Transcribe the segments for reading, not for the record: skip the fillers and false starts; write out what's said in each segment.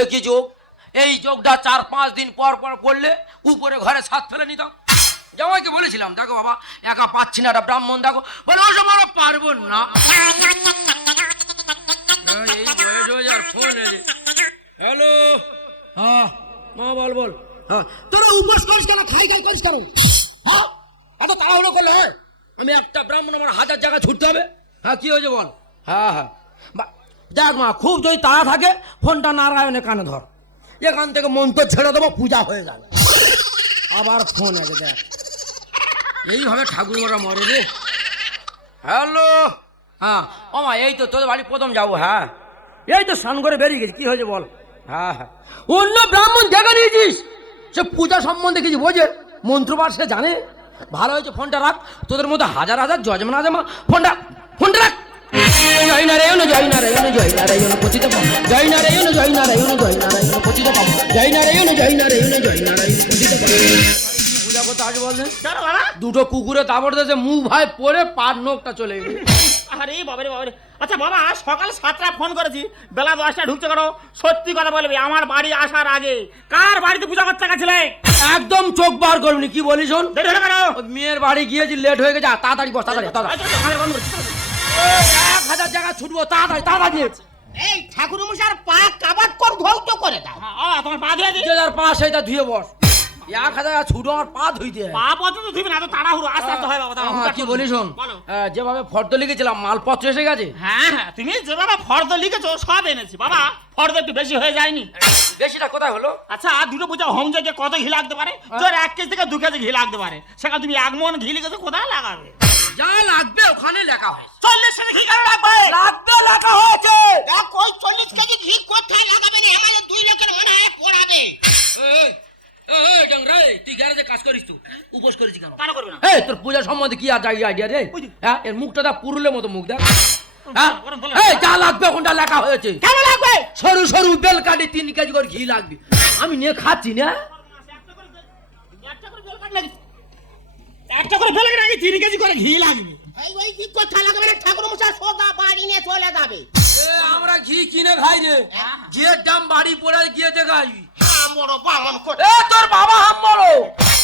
এ কি যোগ? এই যোগটা 4-5 দিন পর পর পড়লে উপরে ঘরে ছাদ ফেলে নিতাম। জামাইকে বলেছিলাম, দেখো বাবা একা পাচ্ছি না, একটা ব্রাহ্মণ দেখো। বলে ওসব আমরা পারবো না। এই বয়স হয়ে যার ফোন এসে। হ্যালো, হ্যাঁ মা বল বল। হ্যাঁ তোরা উপোস করিস কেন, খাই খাই করিস কেন? হ্যাঁ এত তাড়াহুড়ো করলে হয়? আমি একটা ব্রাহ্মণ, আমার 1000 জায়গায় ছুটতে হবে। হ্যাঁ কি হয়েছে বল? হ্যাঁ হ্যাঁ দেখ মা, খুব যদি তাড়া থাকে ফোনটা নারায়ণে কানে ধর, এখান থেকে মন্ত্র ছেড়ে দেবো, পূজা হয়ে যাবে। আবার ফোন আছে দেখ, এইভাবে ঠাকুরমারা মরে রে। হ্যালো, হ্যাঁ ও মা এই তো তোদের বাড়ি প্রথম যাবো। হ্যাঁ এই তো স্নান করে বেরিয়ে গেছি, কি হয়েছে বল? হ্যাঁ হ্যাঁ অন্য ব্রাহ্মণ জায়গা নিয়েছিস, সে পূজা সম্বন্ধে কিছু বোঝে, মন্ত্রপাঠ সে জানে। ভালো হয়েছে ফোনটা রাখ, তোদের মধ্যে হাজার হাজার যজমান আছে মা। ফোনটা রাখ। জয় নারায়ণ জয় নারায়ণ জয় নারায়ণ পতিত পাবন, জয় নারায়ণ জয় নারায়ণ জয় নারায়ণ পতিত পাবন, জয় নারায়ণ জয় নারায়ণ জয় নারায়ণ পতিত পাবন। পূজা করতে আজ বললেন দুটো কুকুরে তাবড় দিয়েছে, মুখ ভাই পরে পার নোকটা চলে গেছে। আরে বাবারে বাবারে। আচ্ছা বাবা, সকাল 7টায় ফোন করেছি, বেলা 10টায় ঢুকতে করো। সত্যি কথা বলবি, আমার বাড়ি আসার আগে কার বাড়িতে পূজা করতে গেছিলে? একদম চোখ বার করবি, কি বলিস? শোন দেরি হলো কেন? মেয়ের বাড়ি গিয়েছি, লেট হয়ে গেছে, তাড়াতাড়ি বস, তাড়াতাড়ি 1000 জায়গা ছুটবো, তাড়াতাড়ি। এই ঠাকুর মশার পা কাবাত কর, ধৌত করে দাও। তোমার পা ধুয়ে দিই। যার পা সেটা ধুয়ে বস। 1000 ছুটো আমার পা ধুইতে, পা পর্যন্ত ধুবি না, তো তাড়াহুড়ো আস্তে আস্তে হয় বাবা। কি বলিস? শোন যেভাবে ফর্দ লিখেছিলাম মালপত্র এসে গেছে। হ্যাঁ হ্যাঁ, তুমি যেভাবে ফর্দ লিখেছো সব এনেছি বাবা। ফর্দ একটু বেশি হয়ে যায়নি? বেশিটা কোথায় হলো? আচ্ছা দুটো পূজা হোম জায়গা কত ঘি লাগতে পারে? জোর 1 কেজি থেকে 2 কেজি ঘি লাগতে পারে। সেখানে তুমি 1 মণ ঘি লিখেছো, কোথায় লাগাবে? যা লাগবে ওখানে লেখা হয়েছে। 40 কেজি ঘি কেন লাগবে? লাগবে, লেখা হয়েছে। দেখ ওই 40 কেজি ঘি কোথায় লাগাবে? না আমাদের 2 লোকের মনে হয় পড়াবে। তুই গ্যারেজে কাজ করিস, তুই উপোস করেছিস কেন? কেন করবে না? তোর পূজা সম্বন্ধে কি আছে আইডিয়া রে? হ্যাঁ এর মুখটা দা পুরুলের মতো মুখ দেখ। যা লাগবে কোনটা লেখা হয়েছে। কেন লাগবে? সরু সরু বেল কাটি 3 কেজি করে ঘি লাগবে। আমি নিয়ে খাচ্ছি না। একটা করে বেল কাটি 3 কেজি করে ঘি লাগবে। ওই ঘি কোথায় লাগবে? না ঠাকুর মশাই সোজা বাড়ি নিয়ে চলে যাবে। আমরা ঘি কিনে খাই রে, ঘিয়ের দাম বাড়ি পড়ে গিয়েছে খাই। তোর বাবা হাম বড়।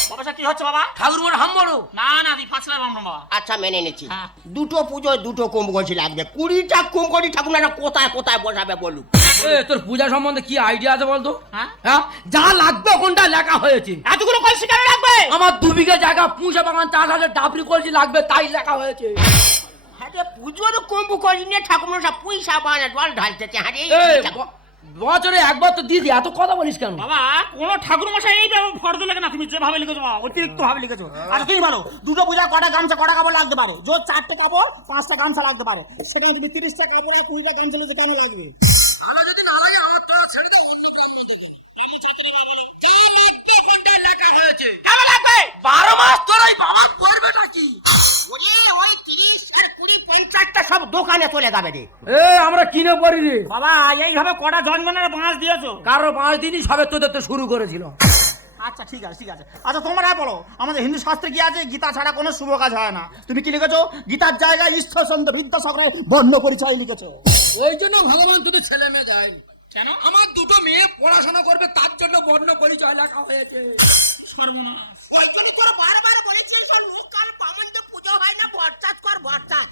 বাবা কি হচ্ছে বাবা? ঠাকুর মোড় হাম বড়। না না তুই ফাঁসলা বাবা। আচ্ছা মেনে নিচ্ছি, দুটো পুজোয় দুটো কুম্ভকড়ি লাগবে। 20টা কুম্ভকড়ি ঠাকুর কোথায় কোথায় বসাবে বলুক। তোর পূজা সম্বন্ধে কি আইডিয়া আছে বলতো? হ্যাঁ যা লাগবে কোনটা লেখা হয়েছে। এতগুলো কলসি কেন লাগবে? আমার 2 বিঘা জায়গা, পুঁজা বাগান, 4000 ডাবরি কলসি লাগবে, তাই লেখা হয়েছে। হ্যাঁ পুজোর কুম্ভকড়ি নিয়ে ঠাকুর মশাই পয়সা বানা জল ঢালতেছে। বছরে একবার তো দিদি, এত কথা বলিস কেন? বাবা কোন ঠাকুর মশাই এই ফর্দ লেখে না, তুমি যেভাবে লিখেছো অতিরিক্ত ভাবে লিখেছো। আচ্ছা তুমি বলো দুটো পূজা কটা গামছা কটা কাপড় লাগতে পারে? জোর 4টে কাপড় 5টা গামছা লাগতে পারে। সেখানে তুমি 30টা কাপড় আর 20টা গামছা লিখে কেন লাগবে? ভালো যদি না লাগে আমার তোরা ছেড়ে দে, অন্য ব্রাহ্মণ দেবে। ব্রাহ্মণ ছাত্রী বাবা বলো যা লাগবে কোনটা লেখা হয়েছে। কেন লাগবে? 12 মাস তোর এই বাবা পড়বেটা কি? ওই 30 আর 20 50টা সব দোকানে চলে যাবে রে। আমরা কিনে পড়ি রে বাবা। এইভাবে কটা জন্মনের বাঁশ দিয়েছো? কারো 5 দিনই সবে তোদের তো শুরু করেছিল। আচ্ছা ঠিক আছে ঠিক আছে। আচ্ছা তোমরা বলো আমাদের হিন্দু শাস্ত্রে কি আছে? গীতা ছাড়া কোনো শুভ কাজ হয় না। তুমি কি লিখেছো? গীতার জায়গায় ঈশ্বরচন্দ্র বিদ্যাসাগরের বর্ণ পরিচয় লিখেছো। ওই জন্য ভগবান তোদের ছেলে মেয়ে দেয়। কেন? আমার দুটো মেয়ে পড়াশোনা করবে, তার জন্য বর্ণ পরিচয় লেখা হয়েছে। ওই জন্য তোরা বারবার বলেছিস মুখ কান বামনটা পুজো হয় না, বরচাত কর বরচাত।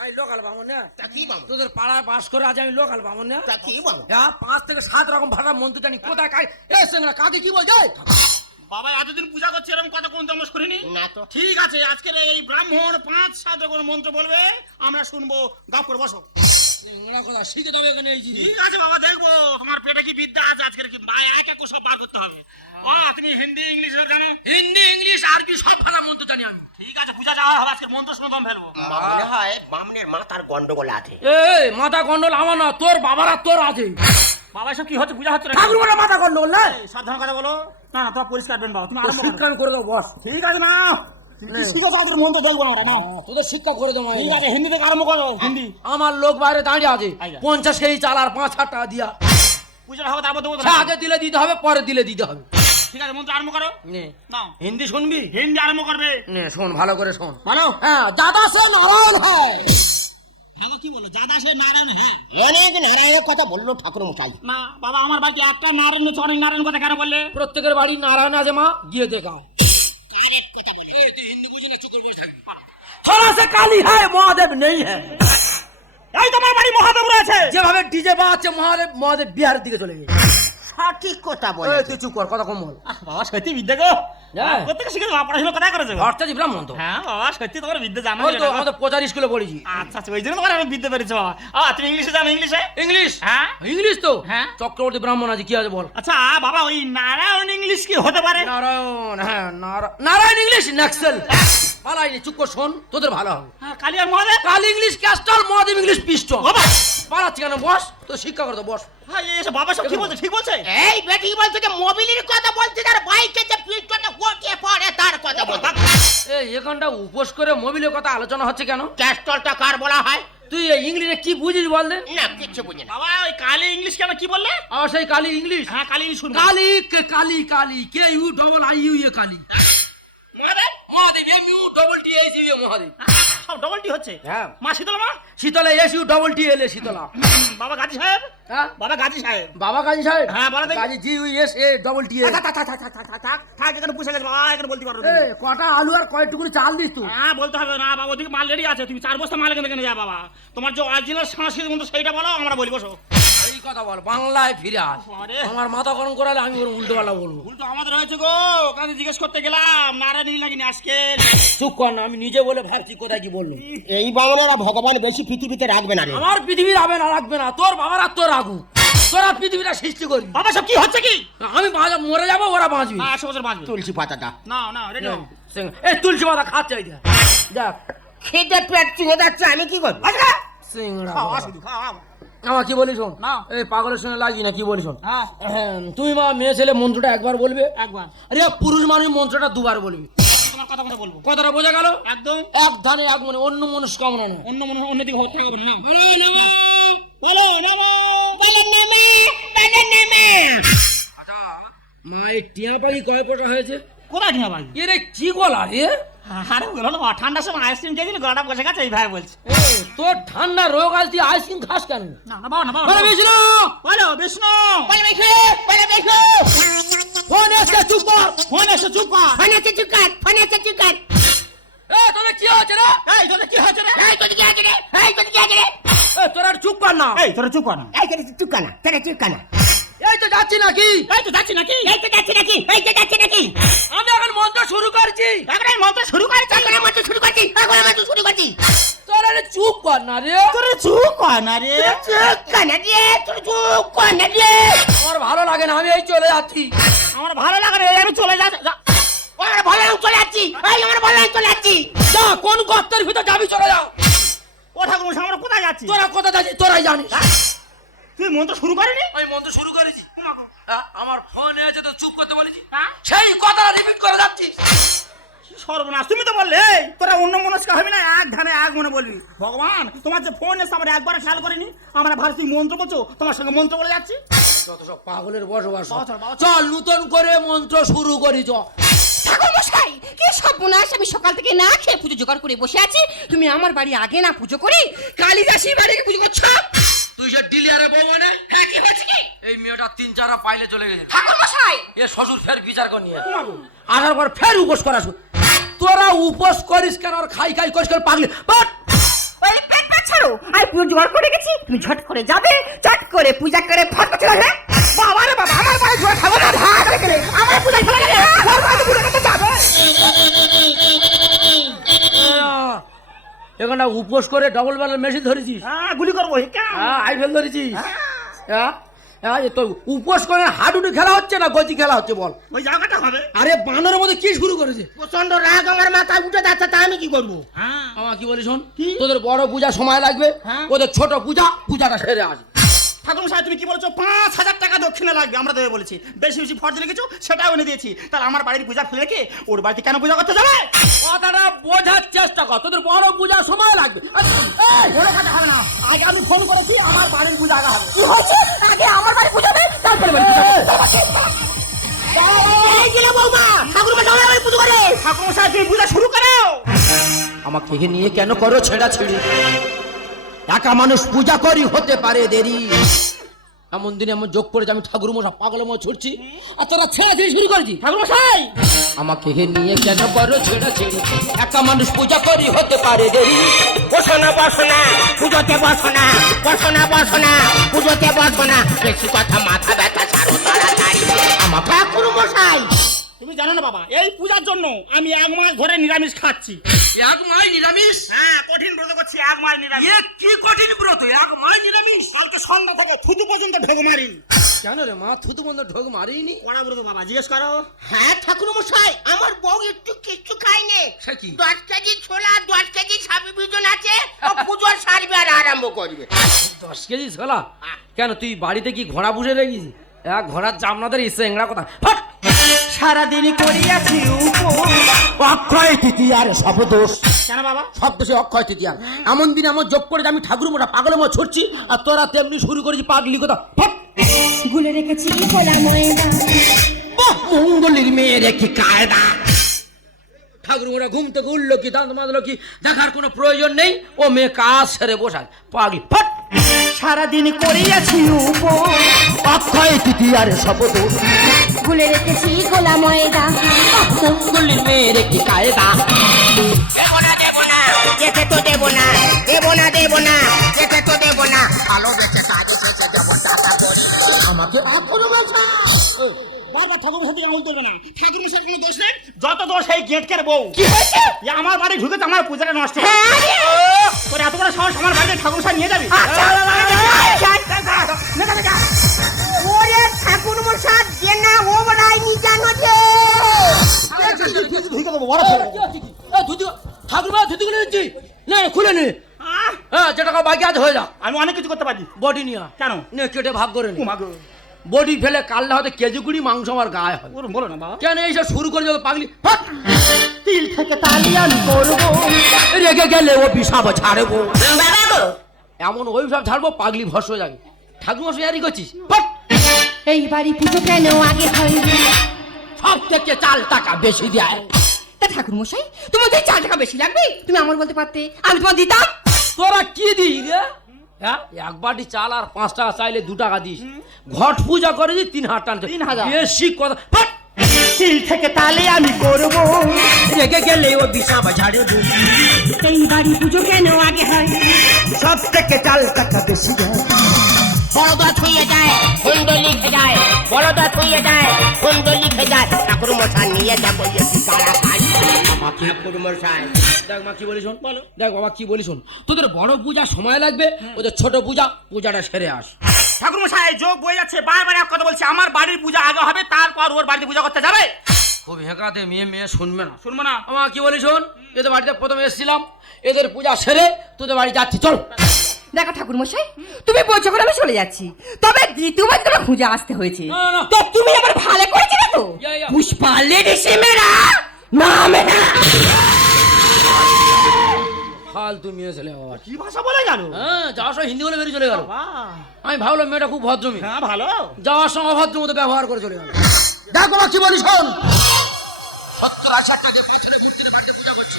আমি লোকাল বামন না। তা কি বামন? তোদের পাড়ায় বাস করে আজ আমি লোকাল বামন না। তা কি বামন? 5 থেকে 7 রকম ভাষা মন্ত্র জানি, কোথায় কাই না কাকে কি বলছে? বাবা এতদিন পূজা করছে এরকম কথা কোন আমরা শুনিনি। না তো। ঠিক আছে আজকের এই ব্রাহ্মণ 5-7 রকম মন্ত্র বলবে, আমরা শুনবো। গাপ করে বসো। কথা শিখে যাবে এখানে এই জিনিস। ঠিক আছে বাবা, দেখবো তোমার পেটে কি বিদ্যা আছে। আজকের কি এক সব বার করতে হবে। তুমি হিন্দি ইংলিশ জানো? হিন্দি ইংলিশ আরবি সব ভাষা মন্ত্র জানি আমি। ঠিক আছে পূজা যাওয়া হবে, আজকের মন্ত্র শুনে দম ফেলবো। মনে হয় বামনের মাথার গন্ডগোল আছে। মাথা গন্ডল আমার না, তোর বাবার আর তোর আছে। বাবা এসব কি হচ্ছে? পূজা হচ্ছে না? ঠাকুর বলে মাথা গন্ডল না। সাবধান কথা বলো। না না তোমার পরিষ্কার বেন বাবা, তুমি আরম্ভ শিক্ষা করে দাও বস। ঠিক আছে না মন্ত্র দেখবো না না। তোদের শিক্ষা করে দেবো। ঠিক আছে হিন্দি থেকে আরম্ভ করো। হিন্দি। আমার লোক বাইরে দাঁড়িয়ে আছে, 50 সেই চাল আর 5,000 টাকা দিয়া। পূজা হবে তারপর দেবো। আগে দিলে দিতে হবে, পরে দিলে দিতে হবে। ঠিক আছে মন্ত্র আরম্ভ করো। নাও হিন্দি শুনবি? হিন্দি আরম্ভ করবে। নে শোন, ভালো করে শোন। ভালো। দাদা সে নারায়ণ হ্যায়, হ্যাঁ কি বলো দাদা সে নারায়ণ? হ্যাঁ অনেক নারায়ণের কথা বললো ঠাকুর মশাই। না বাবা আমার বাড়িতে একটা নারায়ণ হচ্ছে, অনেক নারায়ণ কথা কেন বললে? প্রত্যেকের বাড়ি নারায়ণ আছে মা, গিয়ে দেখাও। थोड़ा सा काली है, महादेव नहीं है। এই তোমার বাড়ি মহাদেব রয়েছে। যেভাবে ডিজে বাজছে মহাদেব, মহাদেব বিহারের দিকে চলে গেছে। সঠিক কথা এই বলে। তুই চুপ কর, কথা কম বল। বাবা সত্যি বিদ্যা গো, হ্যাঁ। প্রত্যেকে শিখে দেবো, পড়াশোনা কোথায় করেছে গো? ভট্টাচার্য ব্রাহ্মণ তো। হ্যাঁ বাবা সত্যি তোমার বিদ্যা জানা ওই তো আমাদের প্রচার স্কুলে পড়েছি। আচ্ছা আচ্ছা ওই জন্য তোমার আমি বিদ্যা পেরেছি বাবা। তুমি ইংলিশে জানো? ইংলিশে? ইংলিশ? হ্যাঁ ইংলিশ তো। হ্যাঁ। চক্রবর্তী ব্রাহ্মণ আছে, কি আছে বল। আচ্ছা বাবা ওই নারায়ণ ইংলিশ কি হতে পারে? নারায়ণ, হ্যাঁ নারায়ণ ইংলিশ নাক্সেল। পালাইনি, চুপ কর, শোন তোদের ভালো হবে। হ্যাঁ, কালী আর মহাদেব? কাল English castle, Mahadev English pistol. বাবা পালাচ্ছি কেন? বস, তো শিক্ষা করতো বস। হ্যাঁ এসে বাবা সব ঠিক বলছে, ঠিক বলছে। এই বেটি বলছে যে মোবিলের কথা বলছে, তার বাইকে যে পিস্টনে গোটিয়ে পড়ে তার কথা বলছে। এই এখানটা উপোস করে মোবিলের কথা আলোচনা হচ্ছে কেন? ক্যাস্টলটা কার বলা হয়? তুই এই ইংলিশে কি বুঝিস বল দে। না কিছু বুঝি না। বাবা ওই কালী ইংলিশ কেন কি বললে? আর সেই কালি ইংলিশ। হ্যাঁ কালী ইংলিশ শুনবো। Kali Kali Kali K U double I U A Kali. Mahadev M U double T S U Mahadev. সব ডবল টি হচ্ছে। হ্যাঁ। মা শীতলা মা? Shitala S U double T L A Shitala. বাবা গাজী সাহেব? হ্যাঁ বাবা গাজী সাহেব। বাবা কাজী সাহেব। হ্যাঁ, বলো দেখি। Kazi G U S A double T L. থাক এখানে পুষে গেছে বাবা, এখানে বলতে পারো। এ কটা আলু আর কয় টুকরো চাল দিস তুই? হ্যাঁ বলতে হবে না বাবা, ওদিকে মাল রেডি আছে, তুমি 4 বস্তা মাল এখানে যা বাবা। তোমার যে অরিজিনাল সংস্কৃতি মতো সেইটা বলো, আমরা বলি বসো। এই কথা বল, বাংলায় ফিরে আস। আরে। আমার মাথা গরম করালে আমি ওর উল্টো পাল্টা বলবো। ভুল তো আমাদের হয়েছে গো, কাজে জিজ্ঞেস করতে গেলাম নারা নীল নাকি আজকে। চুপ কর না, আমি নিজে বলে ভাবছি কোথায় কি বললো। এই বামনেরা ভগবান বেশি পৃথিবীতে রাখবে না রে। আমার পৃথিবীর হবে না, রাখবে না। তোর বাবার আর তোর আগু, তোরা পৃথিবীটা সৃষ্টি করবি। বাবা সব কি হচ্ছে কি? আমি মরে যাবো, ওরা বাঁচবি। না 100 বছর বাঁচবে। তুলসী পাতাটা না না রেডি হও। এই তুলসী পাতা খাচ্ছে এই দেখ। যাক খেতে পেট চুয়ে যাচ্ছে, আমি কি করবো? সিংড়া খাও বাবা। শুধু খাও। আমার কি বলি শোন, না। এই পাগলের সঙ্গে লাগি না, কি বলি শোন। হ্যাঁ তুমি মা মেয়ে ছেলে মন্ত্রটা একবার বলবে, একবার। আরে পুরুষ মানুষ মন্ত্রটা দুবার বলবি। তোমার কথা মতো বলবো। কথাটা বোঝা গেল? একদম এক ধানে এক মনে, অন্য মনস্কামনা নয়। অন্যদিকে হতে হবে না। বলো নমো। বলো নমো। বলে নেমে, বলে নেমে। মা এই টিয়া পাখি কয় পয়সা হয়েছে? কোথায় ঠিয়া ভাই? এরে কি গলা রে? আরে বলো না, ঠান্ডার সময় আইসক্রিম খেয়েছিল, গলাটা বসে গেছে, এই ভাই বলছে। তোর ঠান্ডা রোগ আছে, তুই আইসক্রিম খাস কেন? না না বাবা না বাবা। বলো বিষ্ণু। বলো বিষ্ণু। বলে বেশু, বলে বেশু। ফোন এসে চুপ কর। ফোন এসে চুপ কর। ফোন আছে চুকার, ফোন আছে চুকার। তোদের কি হচ্ছে রে? এই তোদের কি হয়েছে রে? এই তোর কি আছে রে? এই তোর কি আছে রে? তোরা আর চুপ কর না। এই তোরা চুপ কর না। এই তোর চুকানা, তোর চুকানা। এই তো যাচ্ছি নাকি? এই তো যাচ্ছি নাকি? এই তো যাচ্ছে নাকি? এই তো যাচ্ছে নাকি? আমি এখন মন্ত্র শুরু করছি। এখন এই মন্ত্র শুরু করেছে। এখন আমরা তো শুরু করছি, এখন আমরা তো শুরু করছি। তোরা আরে চুপ কর না রে। তোরা চুপ কর না রে। চুকানা রে, তোর চুকানা রে। আমার ভালো লাগে না, আমি এই চলে যাচ্ছি। আমার ভালো লাগে না, আমি চলে যাচ্ছি। ওই আমরা ভালো লাগে চলে যাচ্ছি, এই আমরা ভালো লাগে চলে যাচ্ছি। যা, কোন গর্তের ভিতর যাবি চলে যাও। ও ঠাকুর আমরা কোথায় যাচ্ছি? তোরা কোথা যাচ্ছিস তোরাই জানিস। তুই মন্ত্র শুরু করিনি? আমি মন্ত্র শুরু করেছি। আমার ফোনে আছে তো চুপ করতে বলেছি, সেই কথা রিপিট করে যাচ্ছিস। সর্বনাশ, তুমি তো বললে তোরা অন্য মনস্ক হবি না, এক ধানে এক মনে বলবি। ভগবান তোমার যে ফোন এসে আমরা একবার খেয়াল করিনি, আমরা ভারতীয় মন্ত্র বলছো, তোমার সঙ্গে মন্ত্র বলে যাচ্ছি। যত সব পাগলের বসবাস। বাবা, বাবা। চল নতুন করে মন্ত্র শুরু করি চ। ঠাকুর মশাই কি সর্বনাশ, আমি সকাল থেকে না খেয়ে পুজো জোগাড় করে বসে আছি, তুমি আমার বাড়ি আগে না পুজো করে কালিদাসী বাড়িকে পুজো করছো। তুই সে ডিলিয়ারে বউ মানে? হ্যাঁ কি হয়েছে কি? এই মেয়েটা 3-4 পাইলে চলে গেছে। ঠাকুর মশাই এ শ্বশুর ফের বিচার করে নিয়ে আসার পর ফের উপোস করা শুরু। তোরা উপোস করিস কেন আর খাই খাই করিস কেন পাগলি? বাট ওই পেট পেট ছাড়ো, আমি পুজো জোগাড় করে গেছি, তুমি ঝট করে যাবে, চট করে পূজা করে ফট করে চলে আসবে। বাবা রে বাবা, আমার বাড়ি জোয়ার খাবো না, ভাত রেখে দে, আমার পূজা চলে গেলে আমার বাড়ি পূজা করতে যাবে। এখানটা উপোস করে ডবল বেলার মেশিন ধরেছিস। হ্যাঁ গুলি করবো। হ্যাঁ আইফেল ধরেছিস। হ্যাঁ তো উপোস করে হাডুডু খেলা হচ্ছে না গতি খেলা হচ্ছে বল? ওই জায়গাটা হবে। আরে বানরের মধ্যে কি শুরু করেছে? প্রচন্ড রাগ আমার মাথায় উঠে যাচ্ছে, তা আমি কি করবো? হ্যাঁ আমার কি বলি শোন, তোদের বড় পূজা সময় লাগবে, হ্যাঁ। ওদের ছোট পূজাটা সেরে আসে। ঠাকুর মশাই তুমি কি বলেছো? 5,000 টাকা দক্ষিণা লাগবে, আমরা দেবে বলেছি। বেশি বেশি ফর্দ লিখেছো, সেটাও এনে দিয়েছি। তাহলে আমার বাড়ির পূজা ফেলে রেখে ওর বাড়িতে কেন পূজা করতে যাবে? কথাটা বোঝার চেষ্টা কর, তোদের বড় পূজা সময় লাগবে। বড় কথা হবে না, আগে আমি ফোন করেছি, আমার বাড়ির পূজা আগে হবে। কি হচ্ছে? আগে আমার বাড়ি পূজা হবে, তারপরে বাড়ি পূজা হবে। এই গেলে বৌমা, ঠাকুর মশাই আমার পুজো করে। ঠাকুর মশাই তুমি পূজা শুরু করো। আমাকে নিয়ে কেন করো ছেড়া ছেড়ি? একা মানুষ পূজা করি হতে পারে দেরি। এমন দিনে এমন যোগ করেছে আমি ঠাকুর মশা পাগলের মতো ছুটছি আর তোরা ছেড়াছেড়ি শুরু করেছি। ঠাকুর মশাই আমাকে হে নিয়ে কেন করো ছেড়াছেড়ি, একা মানুষ পূজা করি হতে পারে দেরি। বসো না পুজোতে বসো না, পুজোতে বসো না, বেশি কথা মাথা ব্যথা ছাড়ো তাড়াতাড়ি। আমার ঠাকুর মশাই তুমি জানো না বাবা, এই পূজার জন্য আমি 1 মাস ধরে নিরামিষ খাচ্ছি। 1 মাস নিরামিষ? হ্যাঁ, কঠিন ব্রত করছি 1 মাস নিরামিষ। কি কঠিন ব্রত 1 মাস নিরামিষ? কালকে সন্ধ্যা থেকে থুতু পর্যন্ত ঢোক মারিনি। কেন রে মা থুতু বন্ধ ঢোক মারিনি? কড়া ব্রত বাবা, জিজ্ঞেস করো। হ্যাঁ ঠাকুর মশাই, আমার বউ একটু কিচ্ছু খায়নি। সে কি? 10 কেজি ছোলা 10 কেজি সাবি বিজন আছে, ও পুজোর সারবে আর আরম্ভ করবে। 10 কেজি ছোলা? কেন তুই বাড়িতে কি ঘোড়া পুষে রেখেছিস? ঘোড়ার জামনাদের ইচ্ছে এংড়া কথা। ফাট! সারাদিন করিয়াছি অক্ষয় তৃতীয়ার সব দোষ। কেন বাবা? সব দোষে অক্ষয় তৃতীয়া। এমন দিন এমন যোগ করে আমি ঠাকুর মোটা পাগলের মতো ছুটছি আর তোরা তেমনি শুরু করেছি পাগলি কথা। ফাট! গুলে রেখেছি গোলা ময়দা, বাহ, মঙ্গলের মেয়ের কি কায়দা। ঠাকুর মোটা ঘুম থেকে উঠলো কি দাঁত মাজলো কি দেখার কোনো প্রয়োজন নেই, ও মেয়ে কাজ সেরে বসাক পাগলি। ফাট! সারাদিন করিয়াছি অক্ষয় তৃতীয়ার সব দোষ। গুলে রেখেছি গোলা ময়দা, মঙ্গলের মেয়ের কি কায়দা। দেবো না, যেতে তো দেবো না, যেতে তো দেবো না, ভালো বেঁচে কাজে শেষে যাবো টাকা করি। আমাকে ঠাকুর মশাই বাবা ঠাকুর মশাই আঙুল তুলবে না। ঠাকুর মশাই কোনো দোষ নেই, যত দোষ এই গেটকের বউ। কি হয়েছে? এ আমার বাড়ি ঢুকেছে, আমার পূজাটা নষ্ট করে। তোর এত বড় সাহস আমার বাড়িতে ঠাকুর মশাই নিয়ে যাবি? ওরে ঠাকুর মশাই যে না ও বড়াই নি জানো যে। ঢুকে দেবো বড় ছেলে। ঠাকুর মা ধুতি খুলে নিচ্ছি, নে খুলে নে। হ্যাঁ, যে টাকা বাকি আছে হয়ে যা। আমি অনেক কিছু করতে পারি। বডি নিয়ে আয়। কেন? নে কেটে ভাগ করে নে। ও মা গো। বডি ফেলে কালনা হতে কেজি কুড়ি মাংস আমার গায়ে হয়। ওরম বলো না বাবা। কেন এইসব শুরু করে যাবে পাগলি? ফাট! তিল থেকে তালি আমি করবো। রেগে গেলে ও বিষাব ছাড়বো। বাবা গো, এমন অভিশাপ ছাড়বো পাগলি ভস্ম হয়ে যাবে। ঠাকুর মশাই ইয়ারি করছিস? ফাট! এই বাড়ি পুজো কেন আগে হয়নি? সব থেকে চাল টাকা বেশি দেয়। তা ঠাকুর মশাই, তোমার তো 4 টাকা বেশি লাগবে, তুমি আমার বলতে পারতে, আমি তোমার দিতাম। তোরা কি দিই রে? হ্যাঁ, 1 বাটি চাল আর 5 টাকা চাইলে 2 টাকা দিস। ঘট পূজা করেছি 3000 টাকা। 3000? বেশি কথা। ফাট! তিল থেকে তালি আমি করবো। রেগে গেলে ও বিষাব ছাড়বো। এই বাড়ি পুজো কেন আগে হয়? সব থেকে চাল টাকা বেশি দেয়। বড়দা ছুঁয়ে যায়, হুন্ড লিখে যায়, বড়দা ছুঁয়ে যায়, হুন্ড লিখে যায়, ঠাকুর মশাই নিয়ে যাবো একটু তাড়াতাড়ি। আমার ঠাকুর মশাই দেখ মা কি বলিস শোন, বলো। দেখ বাবা কি বলিস শোন, তোদের বড় পূজা সময় লাগবে, ওদের ছোট পূজাটা সেরে আস। ঠাকুর মশাই যোগ বয়ে যাচ্ছে, বারবার এক কথা বলছে, আমার বাড়ির পূজা আগে হবে, তারপর ওর বাড়িতে পূজা করতে যাবে। খুব হেঁকাতে মেয়ে শুনবে না। শুনবো না। আমার কি বলিস শোন, এদের বাড়িতে প্রথমে এসেছিলাম, এদের পূজা সেরে তোদের বাড়ি যাচ্ছি, চল। দেখো ঠাকুর মশাই, তুমি বলছো করে আমি চলে যাচ্ছি, তবে দ্বিতীয়বার তোমার খুঁজে আসতে হয়েছে। না, না। তো তুমি আবার ভালো করেছো না তো? ইয়া, ইয়া। পুষ্পা লেডিসে মেরা নাম হ্যাঁ। ফালতু মেয়ে ছেলে বাবা। কি ভাষা বলে গেল? হ্যাঁ, যাওয়ার সময় হিন্দি বলে বেরিয়ে চলে গেল। বাহ, আমি ভাবলাম মেয়েটা খুব ভদ্র মেয়ে, হ্যাঁ ভালো। যাওয়ার সময় অভদ্র মতো ব্যবহার করে চলে গেল। দেখ বাবা কি বলিস শোন, 70-80 টাকা বছরে ভক্তিতে বাড়িতে পূজা করছি,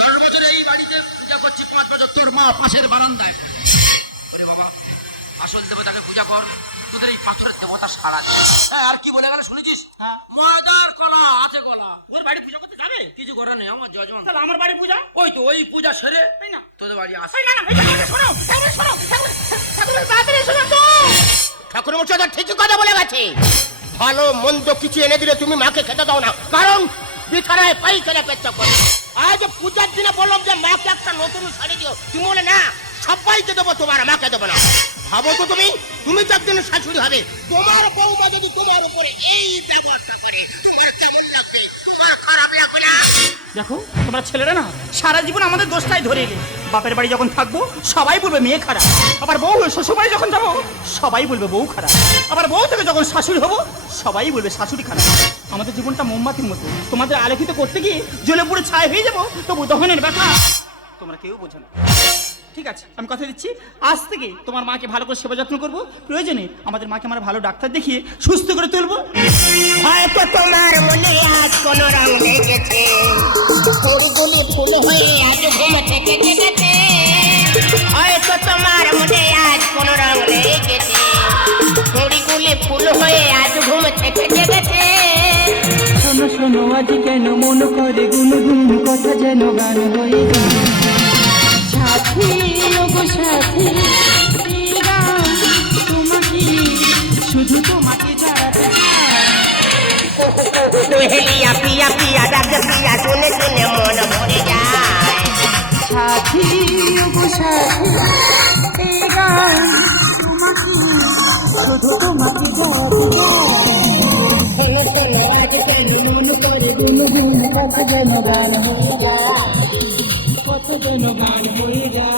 5 বছরে এই বাড়িতে পূজা করছি, 5 বছর তোর মা পাশের বারান্দায়। আরে বাবা, আসল দেবতাকে পূজা কর, তোদের এই পাথরের দেবতা সারা দেয়। হ্যাঁ, আর কি বলে গেল শুনেছিস? হ্যাঁ। ময়দার কলা আছে কলা, ওর বাড়ি পূজা করতে যাবে? কিছু করে নেই আমার যজন। তাহলে আমার বাড়ি পূজা? ওই তো ওই পূজা সেরে তাই না? তোদের বাড়ি আসে। এই না না, এই যে, শোনো, ঠাকুর শোনো, ঠাকুর তাড়াতাড়ি শোনো তো। ঠাকুর মশাই তো ঠিকই কথা বলে গেছে, ভালো মন্দ কিছু এনে দিলে তুমি মাকে খেতে দাও না, কারণ বিছানায় পায়খানা পেচ্ছাপ করে। আজ পূজার দিনে বললাম যে মাকে একটা নতুন শাড়ি দিও, তুমি বলে না সবাইকে দেবো, তোমার মাকে দেবো না। ভাবো তো তুমি তো একদিন শাশুড়ি হবে, তোমার বউমা যদি তোমার উপরে এই ব্যবহারটা করে, তোমার কেমন লাগবে? তোমার খারাপ লাগবে না? দেখো তোমরা ছেলেরা না সারা জীবন আমাদের দোষটাই ধরে এলে। বাপের বাড়ি যখন থাকবো সবাই বলবে মেয়ে খারাপ, আবার বউ হয়ে শ্বশুর বাড়ি যখন যাবো সবাই বলবে বউ খারাপ, আবার বউ থেকে যখন শাশুড়ি হবো সবাই বলবে শাশুড়ি খারাপ। আমাদের জীবনটা মোমবাতির মতো, তোমাদের আলোকিত করতে গিয়ে জ্বলে পুড়ে ছাই হয়ে যাবো, তবু দহনের ব্যথা তোমরা কেউ বোঝো না। ঠিক আছে, আমি কথা দিচ্ছি, আজ থেকে তোমার মাকে ভালো করে সেবা যত্ন করবো, প্রয়োজনে আমাদের মাকে আমরা ভালো ডাক্তার দেখিয়ে সুস্থ করে তুলবো। হয়তো তোমার মনে আজ কোন রং লেগেছে, ফুলগুলি ফুল হয়ে আজ ঘুম থেকে জেগেছে। হয়তো তোমার মনে আজ কোন রং লেগেছে, ঘড়িগুলি ফুল হয়ে আজ ঘুম থেকে জেগেছে। শোনো শোনো আজ কেন মন করে গুনগুন কথা যেন গান হয়ে যায়। সাথী ওগো সাথী, এই গান তোমাকে, শুধু তোমাকে ছাড়াতে কোহেলিয়া পিয়া পিয়া ডাকে পিয়া, শুনে শুনে মন ভরে যায়। সাথী ওগো সাথী, এই গান তোমাকে, শুধু তোমাকে ছাড়াতে শোনো শোনো আজ কেন মন করে গুনগুন কথা যেন গান হয়ে যায়, কথা যেন গান হয়ে যায়।